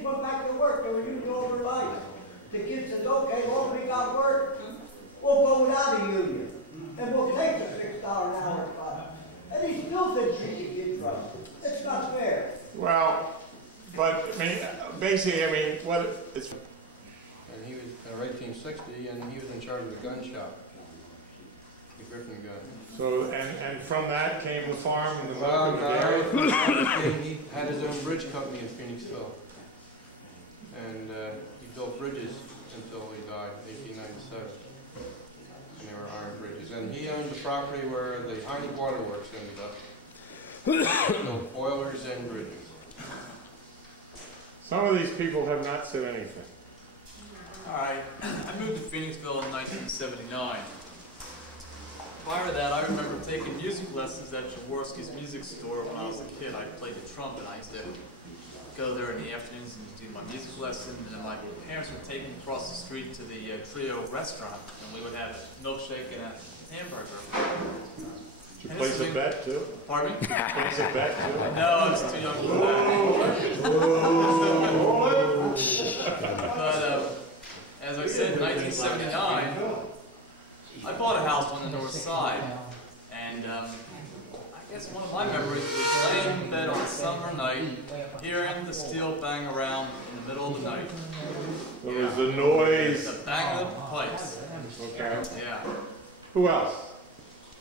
kids went back to work. They were using all their life. The kids said, okay, well, we got work. We'll go without a union. And we'll take the $6 an hour cut. And he still thinks he can get from it. It's not fair. Well, but, I mean, basically, I mean, what it's... And he was, 1860, and he was in charge of the gun shop. The Griffin gun. So, and from that came the farm and the Well, milk and the dairy? he had his own bridge company in Phoenixville. And he built bridges until he died in 1897. And they were iron bridges. And he owned the property where the Heine Waterworks ended up. He built boilers and bridges. Some of these people have not said anything. I moved to Phoenixville in 1979. Prior to that, I remember taking music lessons at Jaworski's music store when I was a kid. I played the trumpet. I used to go there in the afternoons and do my music lesson. And then my parents would take me across the street to the Trio restaurant, and we would have a milkshake and a hamburger. Did you place a bet too? Pardon me? Place a bet too? No, I was too young for that. But as I said, in 1979, I bought a house on the north side, and I guess one of my memories was laying in bed on a summer night, hearing the steel bang around in the middle of the night. There was the noise. The bang of the pipes. Okay. Yeah. Who else?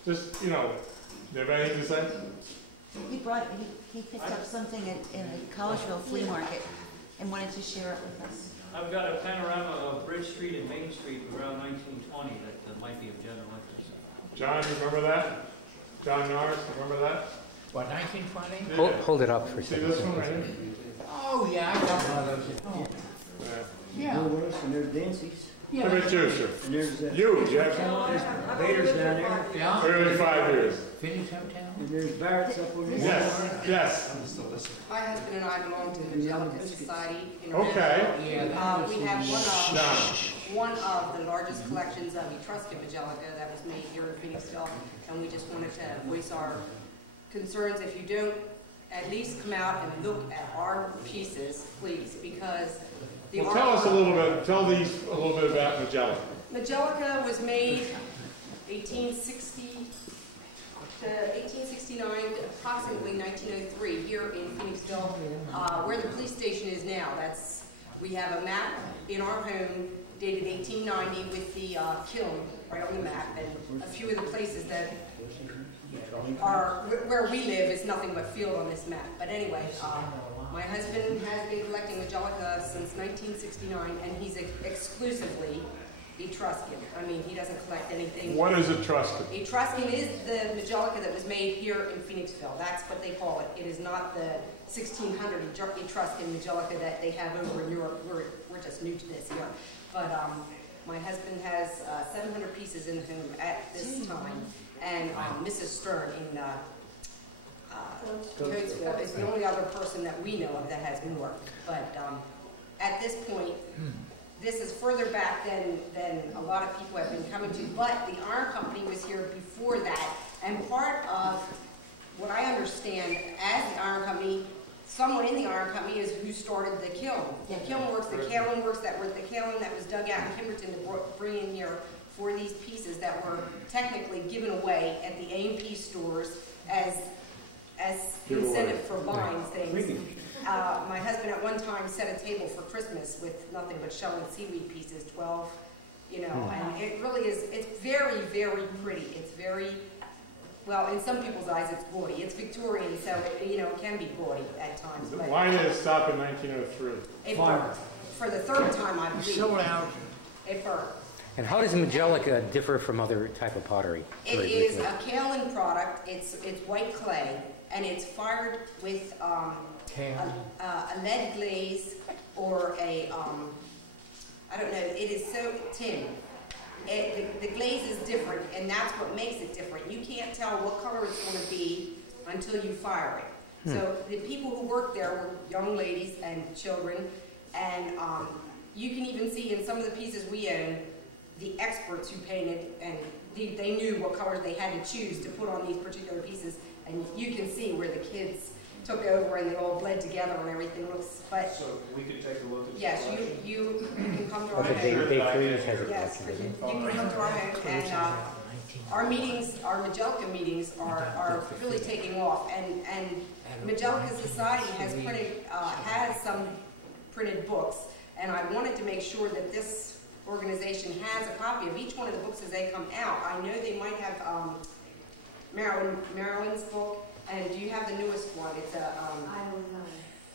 Just, you know, do you have anything to say? He picked up something in a Collegeville flea market and wanted to share it with us. I've got a panorama of Bridge Street and Main Street around 1920 that might be of general interest. John, you remember that? John Norris, remember that? What, 1920? Yeah. Hold it up for a See second. this one right here? Oh, yeah, I got one of those at home. Yeah. Yeah. And there's Dancy's. How about you, sir? And there's You, Jeff. Vader's down there. Yeah? 35 years. Phoenix Hometown? And there's Barrett's up on this. Yes, yes. My husband and I belong to the Angelica Society in Okay. Yeah. We have John. one of the largest collections of Etruscan Angelica that was made here in Phoenixville, and we just wanted to voice our concerns. If you don't, at least come out and look at our pieces, please, because the Well, tell us a little bit, tell these a little bit about Angelica. Angelica was made 1860 to 1869, approximately 1903, here in Phoenixville, where the police station is now. We have a map in our home dated 1890 with the kiln right on the map, and a few of the places that are where we live is nothing but field on this map. But anyway, my husband has been collecting Angelica since 1969, and he's exclusively Etruscan. I mean, he doesn't collect anything. What is Etruscan? Etruscan is the Angelica that was made here in Phoenixville. That's what they call it. It is not the 1600 Etruscan Angelica that they have over in Europe. We're just new to this here. But my husband has 700 pieces in the home at this time, and Mrs. Stern in Coatesville is the only other person that we know of that has more. But at this point, this is further back than a lot of people have been coming to, but the Iron Company was here before that, and part of what I understand as the Iron Company, someone in the Iron Company is who started the kiln. The kiln works, the kaolin works, that were the kaolin that was dug out in Kimberton to bring in here for these pieces that were technically given away at the A&P stores as incentive for buying things. My husband at one time set a table for Christmas with nothing but shell and seaweed pieces, 12, you know, and it really is, it's very, very pretty. It's very, well, in some people's eyes it's gaudy. It's Victorian, so it, you know, it can be gaudy at times. But Why did it stop in 1903? it burned. For the third time, I believe. Sold out. It burned. And how does Angelica differ from other type of pottery? It is a kaolin product. It's white clay, and it's fired with a lead glaze or a I don't know. It is so tin. The glaze is different, and that's what makes it different. You can't tell what color it's going to be until you fire it. So the people who worked there were young ladies and children, and you can even see in some of the pieces we own, the experts who painted, and they knew what colors they had to choose to put on these particular pieces, and you can see where the kids took over and they all bled together and everything looks, but So we could take a look at. yes, you can come to our Okay, home. they freeze has it. Yes, you can come to our home and, our meetings, our Majelica meetings are really taking off, and Majelica Society has printed, has some printed books, and I wanted to make sure that this organization has a copy of each one of the books as they come out. I know they might have Marilyn's book, and do you have the newest one? It's a I don't know.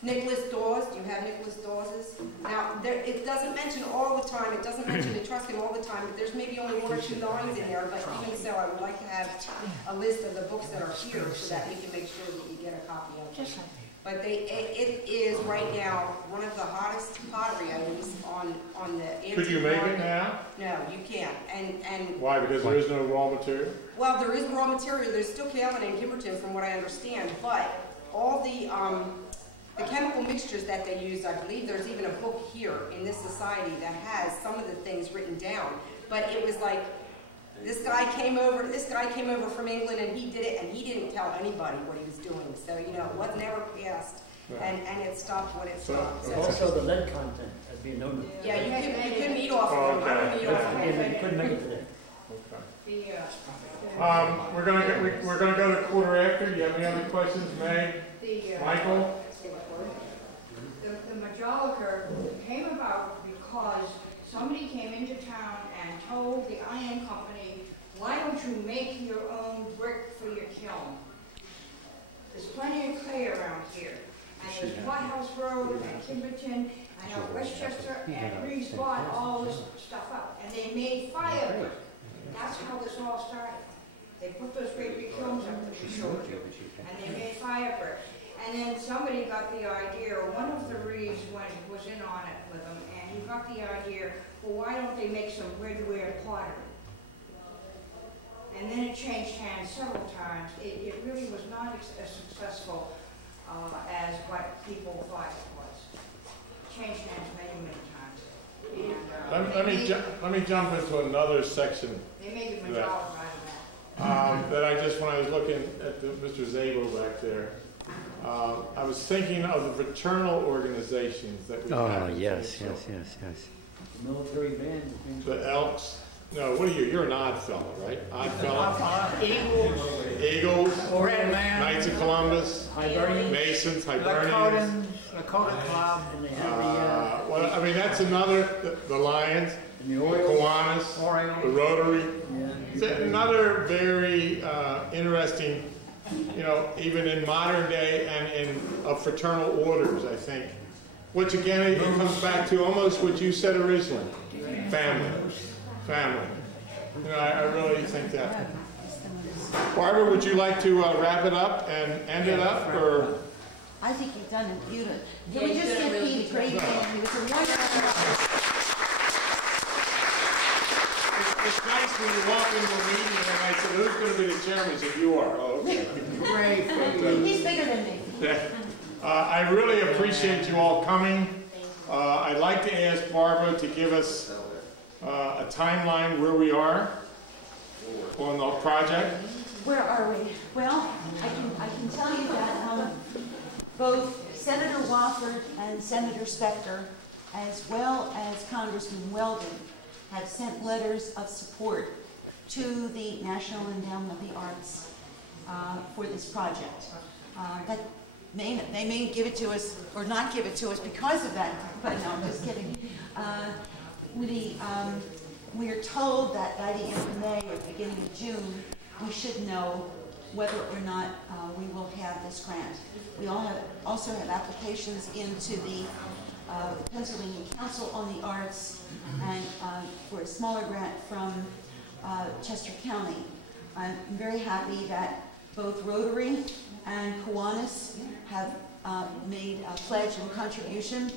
Nicholas Dawes. Do you have Nicholas Dawes's? Now, it doesn't mention all the time, it doesn't mention Etruscan all the time, but there's maybe only 1 or 2 lines in there, but even so, I would like to have a list of the books that are here so that we can make sure that you get a copy of them. But it is right now one of the hottest pottery items on the antique Could you make market. it now? No, you can't. And Why? Because there is no raw material? well, there is raw material. There's still kaolin and Kimberton, from what I understand, but all the chemical mixtures that they use, I believe there's even a book here in this society that has some of the things written down. But it was like this guy came over from England and he did it, and he didn't tell anybody what he was doing. So you know, it was never passed, and it stopped when it stopped. So, Also, the lead content has been noted. yeah, you couldn't eat off of them. I don't eat off of them. You couldn't make it today. We're gonna go to quarter after. Do you have any other questions, Meg? Michael? The Majolica came about because somebody came into town and told the iron company, why don't you make your own brick for your kiln? There's plenty of clay around here. And there's Whitehouse Road and Kimberton, I know Westchester, and Reeves bought all this stuff up. And they made fire brick. That's how this all started. They put those great big kilns up that we showed you. And they made fire brick. And then somebody got the idea, or one of the Reeves was in on it with them, and he got the idea, well, why don't they make some redware pottery? And then it changed hands several times. It really was not as successful as what people thought it was. It changed hands many, many times. And, Let me jump into another section they made the Majolica out of that. that I just, when I was looking at Mr. Zabo back there, I was thinking of the fraternal organizations that we have. Oh, in yes, Phoenixville. The military band. The Elks. No, what are you? You're an odd fellow, right? Odd fellow. Eagles. Red Man. Knights of Columbus. Hibernians. Masons. Hibernians. Lakota Club. And they have Well, I mean, that's another. The Lions. the The Orioles. Kiwanis. The Rotary. Yeah. It's another very interesting, you know, even in modern day and in fraternal orders, I think. Which again, it comes back to almost what you said originally. Family. Family. You know, I really think that. Barbara, would you like to wrap it up and end it up, or? I think you've done it beautiful. Yeah, Can we you've just done a give really Pete a great good job. hand? He was a wonderful. It's nice when you walk into a meeting and I said, who's going to be the chairman? He said, you are. Oh, okay. Great. He's bigger than me. I really appreciate you all coming. I'd like to ask Barbara to give us a timeline where we are on the project. Where are we? Well, I can tell you that both Senator Wofford and Senator Specter, as well as Congressman Weldon, have sent letters of support to the National Endowment of the Arts for this project. They may give it to us or not give it to us because of that, but no, I'm just kidding. We are told that by the end of May or the beginning of June, we should know whether or not we will have this grant. We also have applications into the Pennsylvania Council on the Arts and for a smaller grant from Chester County. I'm very happy that both Rotary and Kiwanis have made a pledge and contribution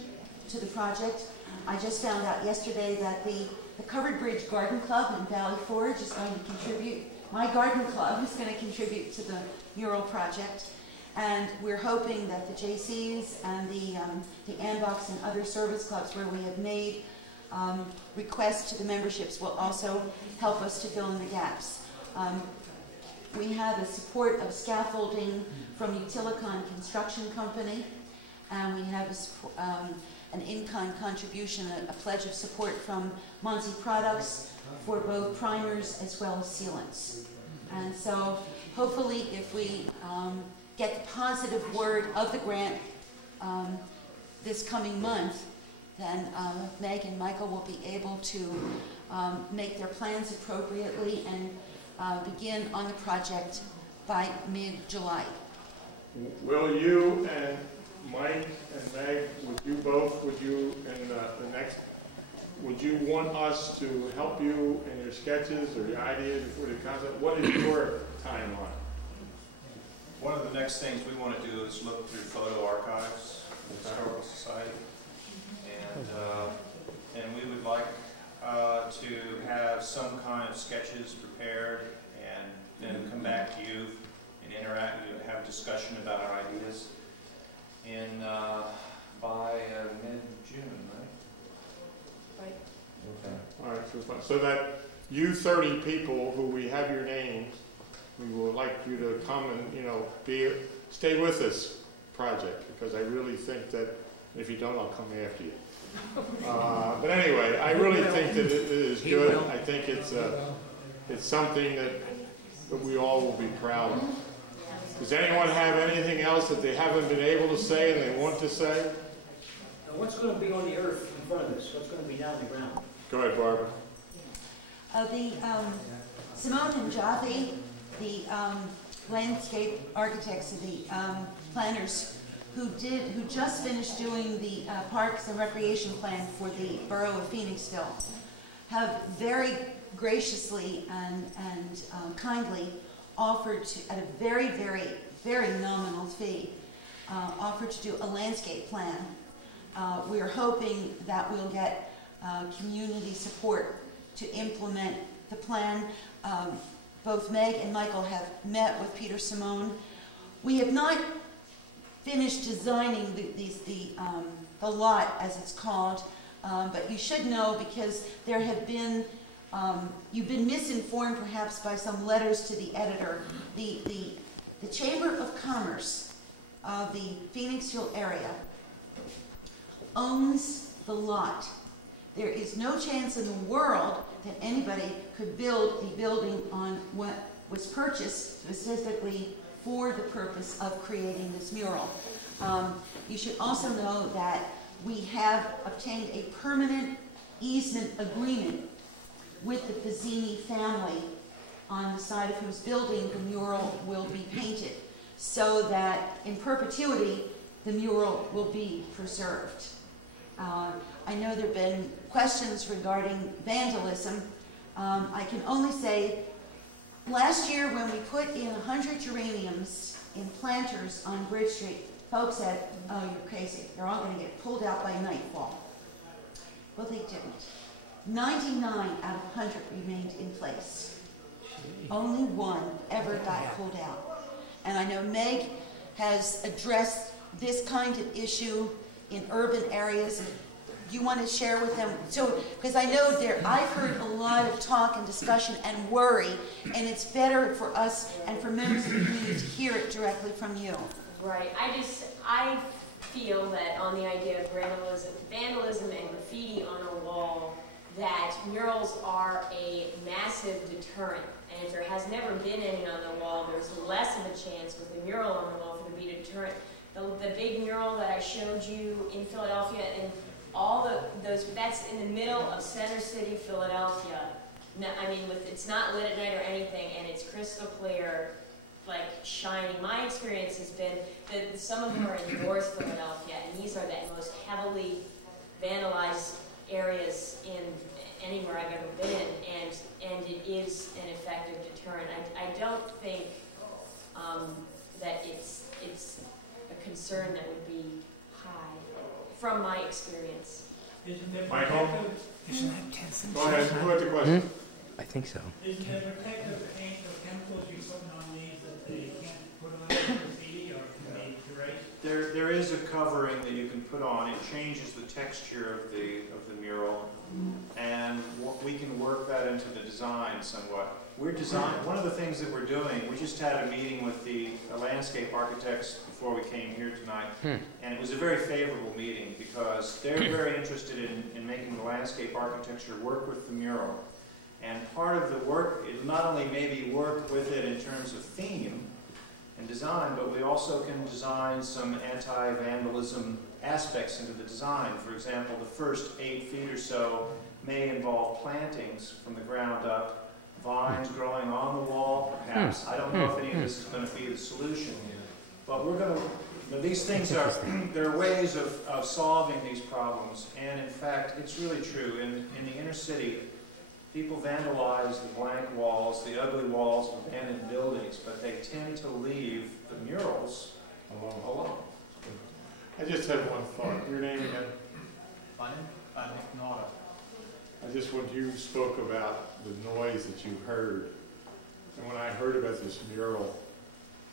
to the project. I just found out yesterday that the Covered Bridge Garden Club in Valley Forge is going to contribute. My garden club is going to contribute to the mural project. And we're hoping that the JCs and the ANBOX and other service clubs where we have made requests to the memberships will also help us to fill in the gaps. We have a support of scaffolding from Utilicon Construction Company, and we have an in-kind contribution, a pledge of support from Monty Products for both primers as well as sealants. And so hopefully if we get the positive word of the grant this coming month, then Meg and Michael will be able to make their plans appropriately and begin on the project by mid-July. Will you and Mike and Meg, would you want us to help you in your sketches or your ideas for the concept? What is your timeline? One of the next things we want to do is look through photo archives of the Historical Society. And we would like to have some kind of sketches prepared and then come back to you and interact, have a discussion about our ideas by mid-June, right? Right. Okay. All right, so that you 30 people who we have your names, we would like you to come and, stay with this project, because I really think that if you don't, I'll come after you. But anyway, I really think that it is good. I think it's something that we all will be proud of. Does anyone have anything else that they haven't been able to say and they want to say? Now, what's going to be on the earth in front of this? What's going to be down the ground? Go ahead, Barbara. Simone and Javi, the landscape architects and the planners who just finished doing the Parks and Recreation Plan for the borough of Phoenixville, have very graciously and kindly offered to, at a very, very, very nominal fee, offered to do a landscape plan. We are hoping that we'll get community support to implement the plan. Both Meg and Michael have met with Peter Simone. We have not finished designing the lot, as it's called, but you should know, because there have been, you've been misinformed perhaps by some letters to the editor. The Chamber of Commerce of the Phoenixville area owns the lot. There is no chance in the world that anybody could build a building on what was purchased specifically for the purpose of creating this mural. You should also know that we have obtained a permanent easement agreement with the Fazzini family, on the side of whose building the mural will be painted, so that in perpetuity the mural will be preserved. I know there have been questions regarding vandalism. I can only say, last year when we put in 100 geraniums in planters on Bridge Street, folks said, oh, you're crazy. They're all going to get pulled out by nightfall. Well, they didn't. 99 out of 100 remained in place. Only one ever got pulled out. And I know Meg has addressed this kind of issue in urban areas. You want to share with them? So, because I know I've heard a lot of talk and discussion and worry, and it's better for us and for members of the community to hear it directly from you. Right. I feel that on the idea of vandalism and graffiti on a wall, that murals are a massive deterrent. And if there has never been any on the wall, there's less of a chance with a mural on the wall for there to be a deterrent. The big mural that I showed you in Philadelphia, and all those, that's in the middle of Center City, Philadelphia. No, I mean, it's not lit at night or anything, and it's crystal clear, like shining. My experience has been that some of them are in North Philadelphia, and these are the most heavily vandalized areas in anywhere I've ever been, and it is an effective deterrent. I don't think that it's a concern that would be high from my experience. Michael? Isn't that 10 Go ahead, who had the question? I think so. Isn't there protective paint or chemicals you put on these that they can't put on graffiti, or can they erase? there is a covering that you can put on. It changes the texture of the mural, and we can work that into the design somewhat. One of the things that we're doing, we just had a meeting with the landscape architects before we came here tonight, and it was a very favorable meeting because they're very interested in making the landscape architecture work with the mural. And part of the work is not only maybe work with it in terms of theme and design, but we also can design some anti-vandalism aspects into the design. For example, the first 8 feet or so may involve plantings from the ground up, vines growing on the wall, perhaps. I don't know if any of this is going to be the solution, but we're going to, these things are, there are ways of solving these problems, and in fact, it's really true. In the inner city, people vandalize the blank walls, the ugly walls of abandoned buildings, but they tend to leave the murals alone. I just had one thought. Your name again? My name? Nora. I just when you spoke about the noise that you heard, and when I heard about this mural,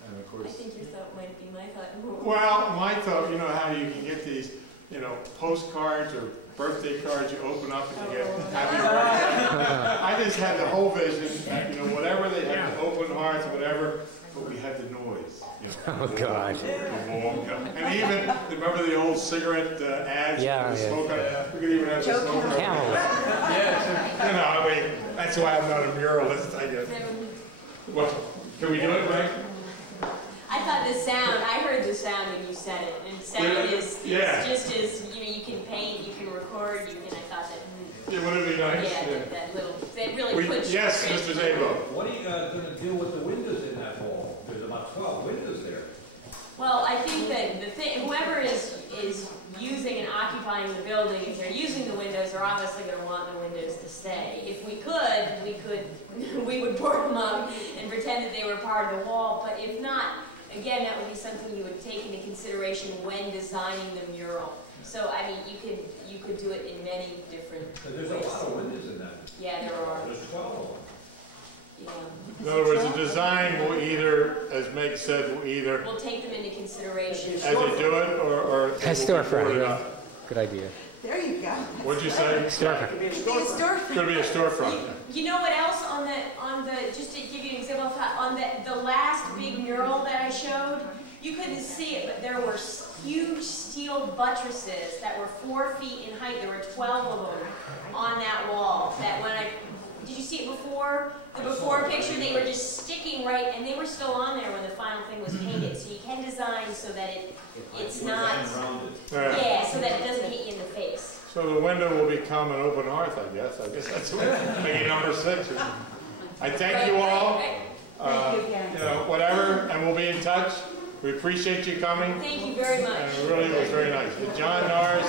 and of course... I think your thought might be my thought. Well, my thought, you know how you can get these, postcards or birthday cards you open up and you get happy birthday. I just had the whole vision that, whatever they had, the open hearts, whatever, but we had the noise. Oh, God. And even, remember the old cigarette ads? Yeah. Smoke on it? We could even have the smoke on it. Camels. That's why I'm not a muralist, I guess. Well, can we do it, right? I thought the sound, I heard the sound when you said it, and sound is just as, you can paint, you can record, I thought that... Yeah, wouldn't it be nice? Yeah, that really puts you... Yes, Mr. Zabo. What are you going to do with the windows in that wall? There's about 12 windows there. Well, I think that whoever is using and occupying the building, if they're using the windows, they're obviously going to want the windows to stay. If we could, we would board them up and pretend that they were part of the wall, but if not, again, that would be something you would take into consideration when designing the mural. So, I mean, you could do it in many different There's ways. a lot of windows in that. Yeah, there are. There's 12 of them. Yeah. In other words, the design will either, as Meg said, will either... We'll take them into consideration. As they do it, or... A storefront, yeah. Good idea. There you go. What'd you say? Storefront. Could be a storefront. Could be a storefront. You know what else on the just to give you an example, on the last big mural that I showed, you couldn't see it, but there were huge steel buttresses that were 4 feet in height. There were 12 of them on that wall. Did you see it before? The before picture, they were just sticking right, and they were still on there when the final thing was painted. So you can design so that it's not, so that it doesn't hit you in the face. So the window will become an open hearth, I guess. That's maybe number 6. I thank you all. Whatever, and we'll be in touch. We appreciate you coming. Thank you very much. And it really was very nice. John Norris.